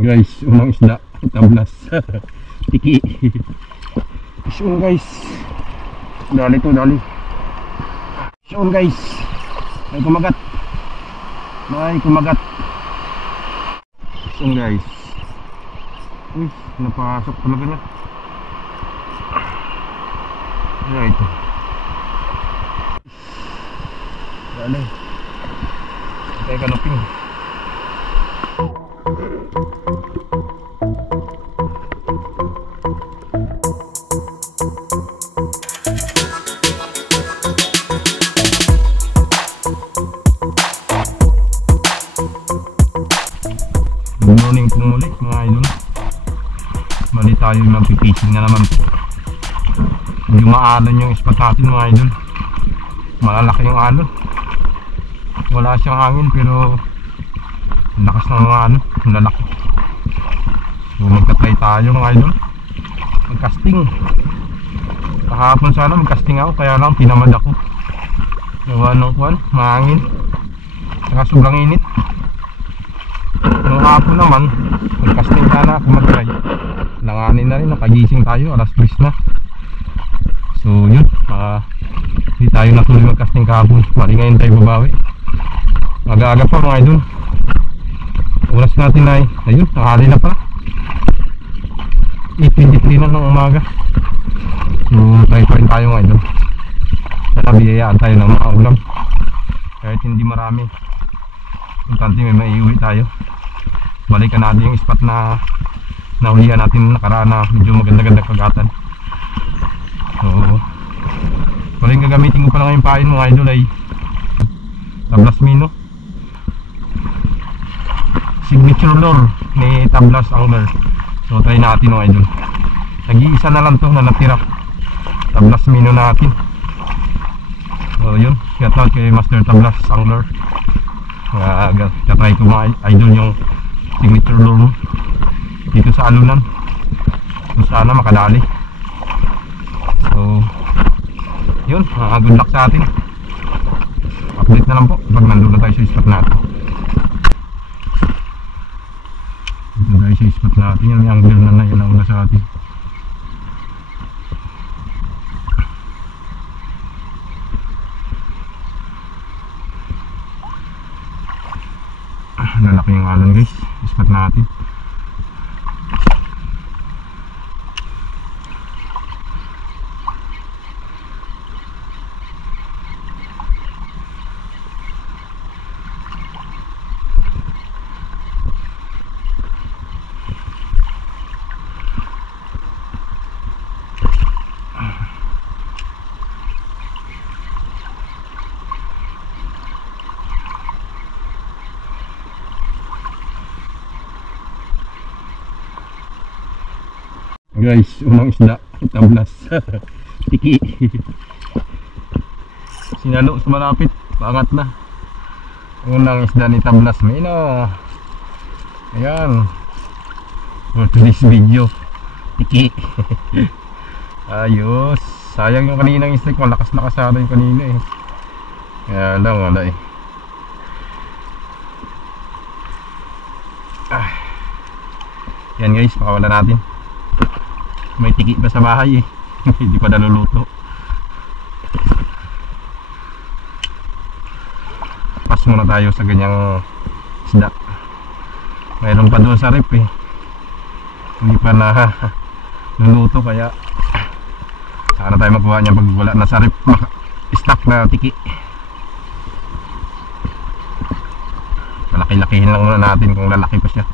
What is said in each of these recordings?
Guys, unang isda, tablas. Tiki. Isun guys. Dali to, dali. Isun guys. May kumagat. May kumagat. Isun guys. Uy, napasok talaga niya. Ano ito? Dali. Patay kanoping. Good morning po muli mga idol. Mali tayo magpipising na naman po. Hindi maalan yung spot natin mga idol. Malalaki yung alon. Wala siyang hangin pero lakas ng mga ano, lalaki. So magka-try tayo mga idol. Mag-casting. Kahapon sana mag-casting ako, kaya lang pinamad ako. Gawa ng kuwan, mahangin. Saka sobrang init. Nung hapon naman, mag-casting sana ako mag-try. Langanin na rin, nakagising tayo, alas 3 na. So yun, hindi tayo natuloy mag-casting kahapon. Mali ngayon tayo babawi. Mag-aaga pa mga idol. Oras natin ay, ayun, nakahali na pala 8:23 na ng umaga. So try pa rin tayo mga idol. Nakabiyayaan tayo ng mga ulam. Kahit hindi marami, importante may maiuwi tayo. Balikan natin yung spot na nahulihan natin nakaraan na medyo maganda-ganda kagatan. So paling gagamitin ko pala ngayong pain mga idol ay tablas mino, signature lure ni Tablas Angler. So try natin mga idol. Nag-iisa na lang to na natira, tablas mino natin. So yun, shout out kay Master Tablas Angler. Katry ko mga idol yung signature lure dito sa alunan, so sana makadali. So yun, good luck sa atin. Update na lang po pag nandun na tayo sa spot natin. Dito tayo sa spot natin. Yung angler na yun ang una sa atin. Lalaki yung alon guys, spot natin. Guys, unang isda, tablas. Tiki. Sinalo sa malapit, paangat na. Unang isda ni Tablas Mino. Ayan. For today's video, tiki. Ayos. Sayang yung kaninang strike, malakas na kasada yung kanina eh. Kaya lang, wala eh. Yan guys, pakawala natin. May tiki pa sa bahay eh. Hindi pa naluluto. Pas muna tayo sa ganyang isda. Mayroon pa doon sa rep eh. Hindi pa na luluto, kaya sana tayo magawa niya pag wala na sa rep. Stock na tiki. Malaki-lakihin lang muna natin kung lalaki pa siya.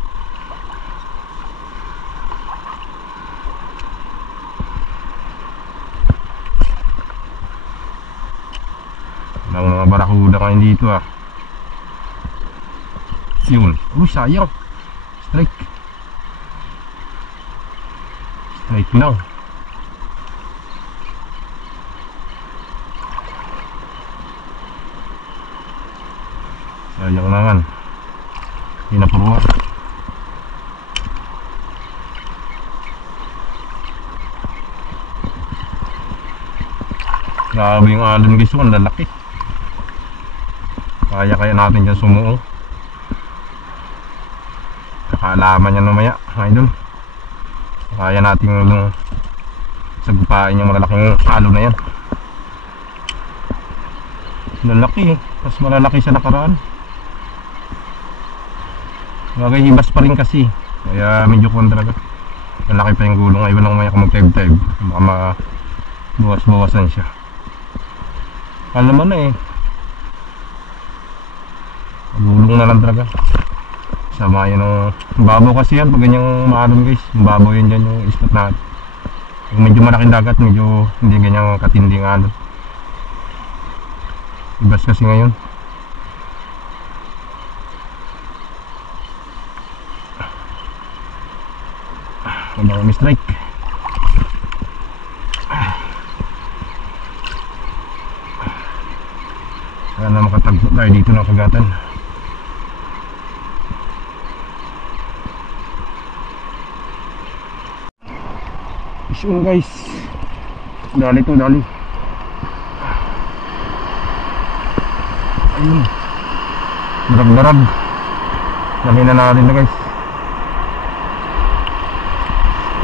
Ang mga barakuda kayo dito ah. Yun. Uy, sayang. Strike. Strike lang. Sayang naman. Hindi na puruha. Grabe yung alon guys, ang lalaki. Kaya natin dyan sumuong. Akala Malalaman yan mamaya mga idol. Kaya natin yung sagupain yung malalaking alon na yan. Lalaki eh. Mas malalaki sa nakaraan. Bagay hibas pa rin kasi. Kaya medyo kuwan talaga. Malaki pa yung gulong. Ayaw lang mamaya kung mag-type-type. Baka mabuwas-bawasan siya. Alam naman na eh. Gulong na lang talaga. Sama yun ng babaw kasi yan. Pag ganyang maalon guys. Babaw yun dyan yung spot natin. Yung medyo malaking dagat. Medyo hindi ganyang katinding alon. Ibas kasi ngayon. Hindi ako mistrike. Sana makatagpo tayo dito ng kagatan. Isun guys. Dali to, dali. Ayun. Darag-darag. Dali na natin na guys.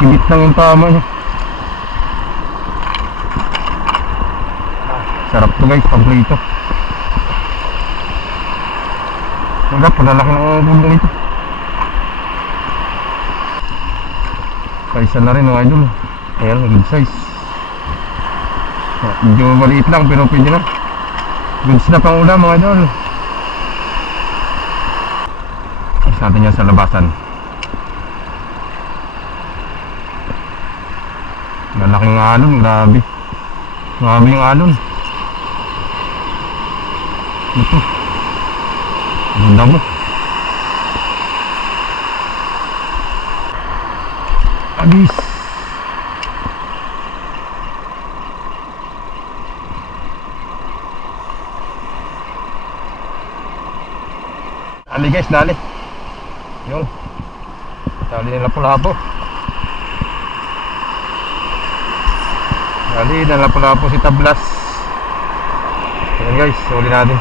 Kibit lang yung tama niya. Sarap to guys, pamprito. Wala, palalaki ng bulong ito. Kaisa na rin mga idol. Ayan, good size. Medyo maliit lang pero pwede na. Goods na pang ulam mga idol. Tapos natin yan sa labasan. Malaking alon, grabe. Grabe yung alon. Ito. Ganda mo. Abis. Dali guys, dali. Yun. Dali nila pula-po. Dali nila pula-po si Tablas. Ayan guys, huli natin.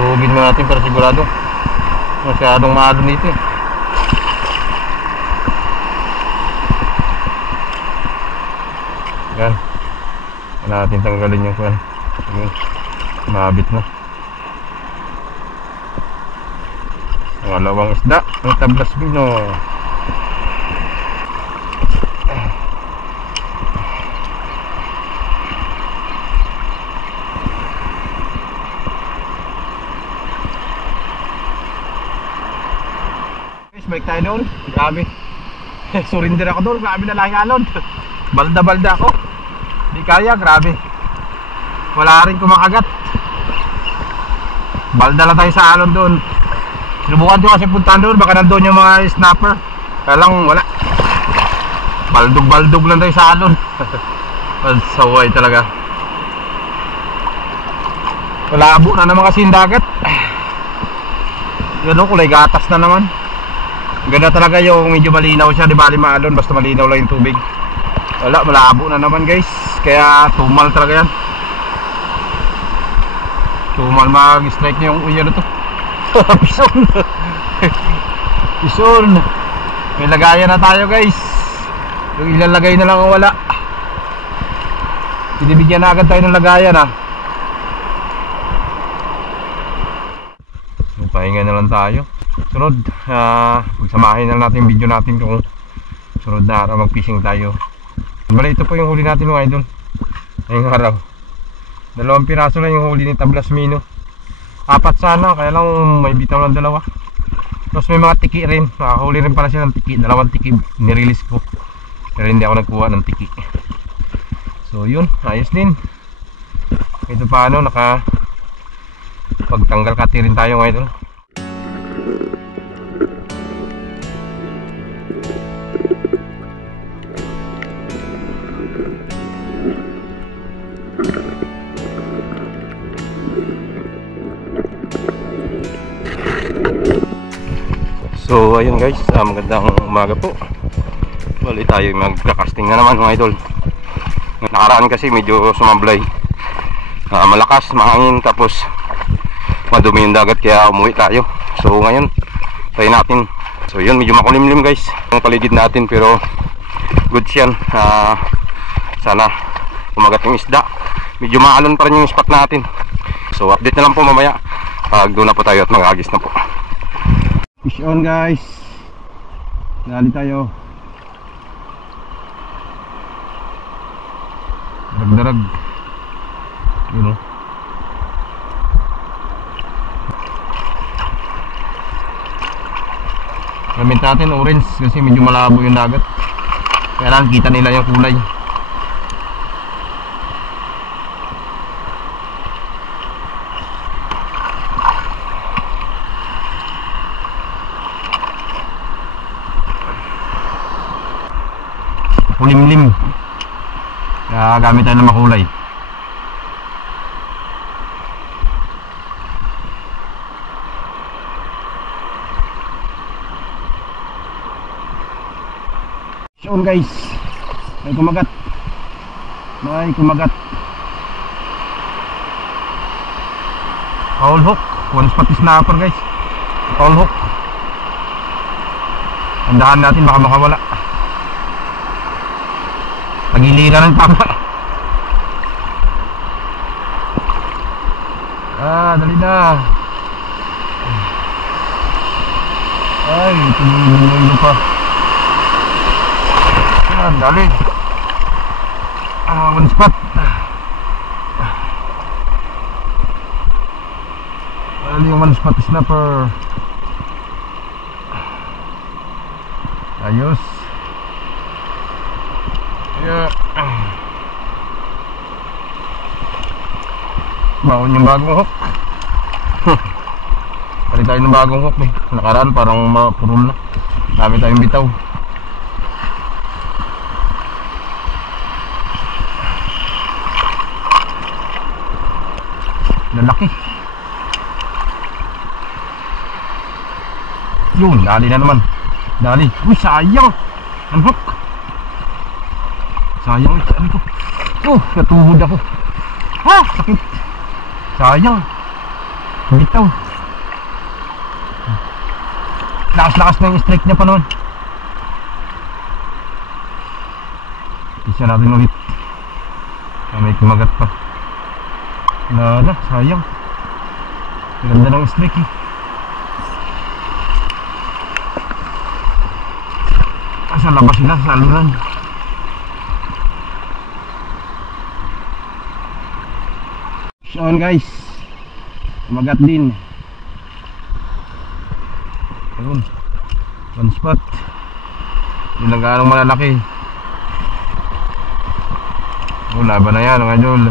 Hugin mo natin para sigurado. Masyadong maalon dito eh. Yan. Natin tanggalin yung kuwan. Mabit na. Pangalawang isda ng Tablas Bino. Guys, balik tayo doon. Grabe. Surrender ako doon. Grabe na lahi alon. Balda-balda ako. Di kaya, grabe. Wala rin kumakagat. Balda lang tayo sa alon doon. Sinubukan ko kasi puntahan doon. Baka nandun yung mga snapper. Kaya lang wala. Baldog-baldog lang tayo sa alon. Saway talaga. Malabo na naman kasi yung dagat. Gano'n, kulay gatas na naman. Ganda talaga yung medyo malinaw siya. Di bali maalon, basta malinaw lang yung tubig. Wala, malabo na naman guys. Kaya tumal talaga yan. Tumal, mag-strike niya yung uya na to. Pison. Pison. May lagayan na tayo guys. Yung ilalagay na lang ang wala. Binibigyan na agad tayo ng lagayan ha. So, pahinga na lang tayo. Sunod, pagsamahin na natin yung video natin kung sunod na araw mag-fishing tayo. Bali, ito po yung huli natin mga idol. Ngayong araw. 2 piraso lang yung huli ni Tablas Mino. 4 sana, kaya lang may bitaw ng 2. Tapos may mga tiki rin. Nakahuli rin pala siya ng tiki. 2 tiki nirelease ko. Pero hindi ako nagkuha ng tiki. So yun, ayos din. Ito paano, pagtanggal kati rin tayo mga idol. So ayun guys, magandang umaga po. Bali tayo magka-casting na naman mga idol. Nakaraan kasi medyo sumablay. malakas, mahangin, tapos madumi yung dagat, kaya umuwi tayo. So ngayon try natin. So yun, medyo makulimlim guys ang paligid natin, pero good yan. Sana kumagat yung isda. Medyo maalon pa rin yung spot natin. So update na lang po mamaya pag doon na po tayo at mag-agis na po. Fish on guys, dali tayo. Darag-darag, you know. Gamit natin orange kasi medyo malabo yung dagat, kaya lang kita nila yung kulay. Kulimlim, kaya gamit tayo ng makulay. So guys, may kumagat, foul hook, one spot snapper guys, foul hook. Tandahan natin, baka makawala. Pagiliran ng tama. Dali na. Ay, tumuloy pa. Dali. One spot. Dali yung one spot snapper. Ayos. Yeah. Baon yung bagong hook. Palit tayo ng bagong hook eh. Nakaraan parang mapurol na. Dami tayong bitaw. Lalaki. Yun, dali na naman. Dali. Uy, sayang. Ang hook. Sayang, ano ko? Natuhod ako. Sakit. Sayang. Bitaw. Lakas-lakas na yung strike niya pa naman. Isa natin ulit. May kumagat pa. Wala, sayang. Ganda ng strike eh. Sa labas sila, sa alunan. So guys, kumagat din. Ayun, one spot. Yung nag-aalong malalaki. Laban na yan mga idol.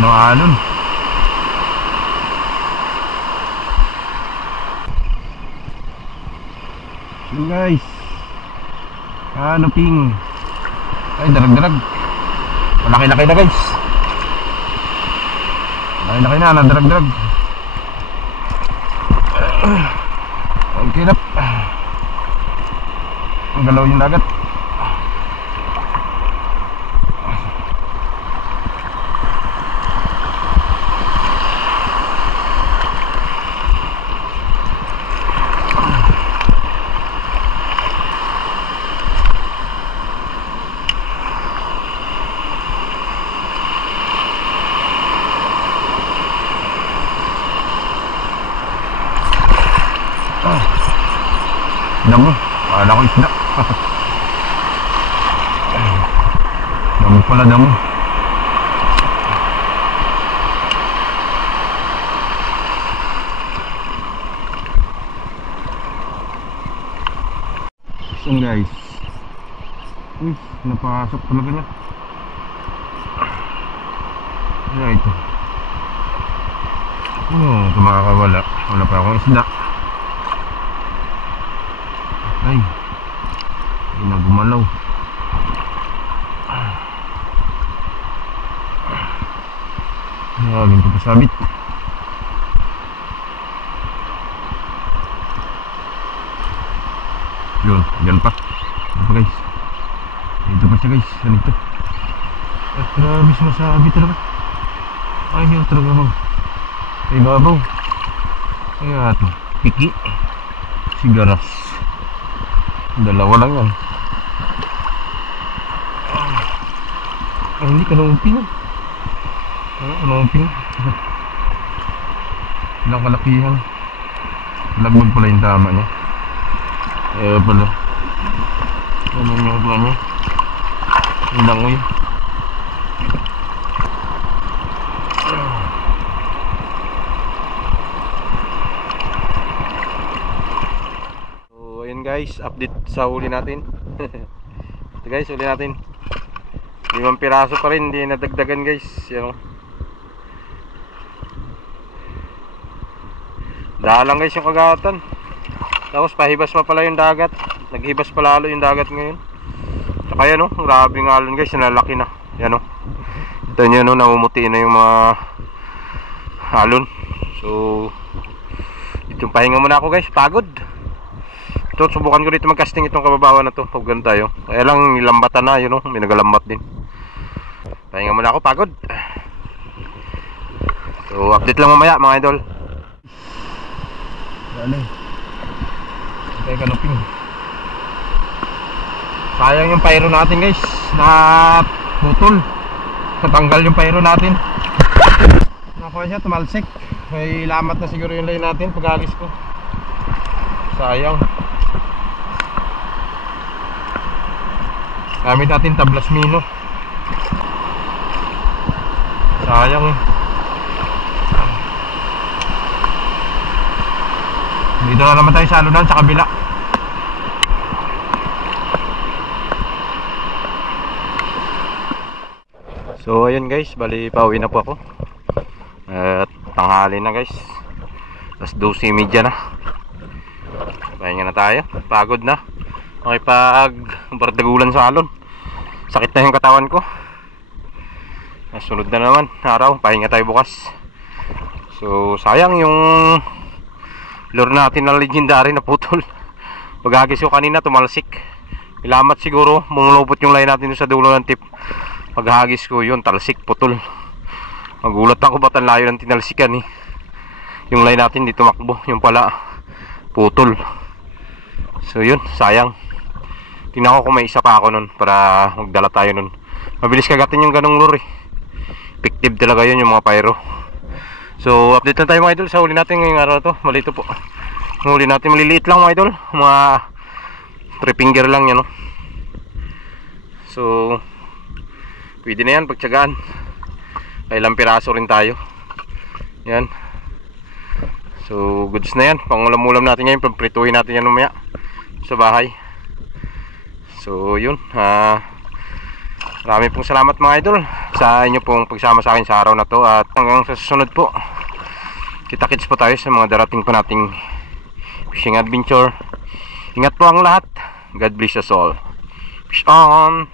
Ano alon? So guys, ping. Ay, darag-darag. Malaki-laki na guys. Malaki-laki na, nadarag-darag. Okay na. Ang galaw yung dagat. Damo, wala ko isda. Damo pala, damo. So guys, uy, napasok talaga niya. Ano ito? Kumakakawala. Wala pa akong isda. Ay, hindi na gumalaw. Maraming papasabit. Yun, yan pa. Yan pa guys. Ito pa siya guys. Yan ito. At grabe sumasabi talaga. Ay, yun talaga mo. Ay, babaw. Ayan. Piki. Sigaras. Dalawa lang yan. Ay, hindi ka naumping. Naumping. Ilang kalakihan. Lagbag pala yung tama niya. Pala. Ganun yung plan niya. Yung langoy. So ayun guys, update sa huli natin. Ito guys, huli natin 5 piraso pa rin, hindi nadagdagan guys. Yan o. Dalang guys yung kagatan. Tapos pahibas pa pala yung dagat. Naghibas pa lalo yung dagat ngayon. Tsaka yan o, grabe ng alon guys, nalalaki na. Yan o. Ito nyo no, namumuti na yung mga alon. So itong pahinga muna ako guys, pagod. Ito, subukan ko dito mag-casting itong kababawan na to. Pag ganun tayo. Kaya lang nilambatan na yun o, may nagalambat din. Pahinga muna ako, pagod. So update lang mamaya mga idol. Ano eh, okay, kanuping. Sayang yung pyro natin guys, na putol. Natanggal yung pyro natin. Nakuha siya, tumalsik. May lamat na siguro yung line natin pag alis ko. Sayang. Gamit natin tablas mino. Sayang eh. Dito na naman tayo sa alunan sa kabila. So ayun guys, bali pauwi na po ako. At tanghali na guys. Tapos 12:30 na. Pahinga na tayo, pagod na. Okay, pag bardagulan sa alon. Sakit na yung katawan ko. Nasunod na naman araw, pahinga tayo bukas. So sayang yung lure natin na legendary na putol. Pag-agis ko kanina, tumalsik. Ilamat siguro, mumulupot yung line natin sa dulo ng tip. Pag-agis ko yun, talsik, putol. Magulat ako, ba't ang layo ng tinalsikan eh. Yung line natin di tumakbo, yung pala putol. So yun, sayang. Tingnan ko kung may isa pa ako nun para magdala tayo nun. Mabilis kagatin yung ganong lure eh. Effective talaga yun yung mga pyro. So update na tayo mga idol sa huli natin ngayong araw na to. Malito po. Huli natin maliliit lang mga idol. Mga 3 finger lang yan no? So pwede na yan pagtsagaan. Ilang piraso rin tayo. Yan. So goods na yan. Pangulam-ulam natin yan. Pagprituhin natin yan mamaya sa bahay. So yun. Maraming pong salamat mga idol sa inyo pong pagsama sa akin sa araw na to. At hanggang sa susunod po, kita-kits po tayo sa mga darating po nating fishing adventure. Ingat po ang lahat. God bless us all. Fish on!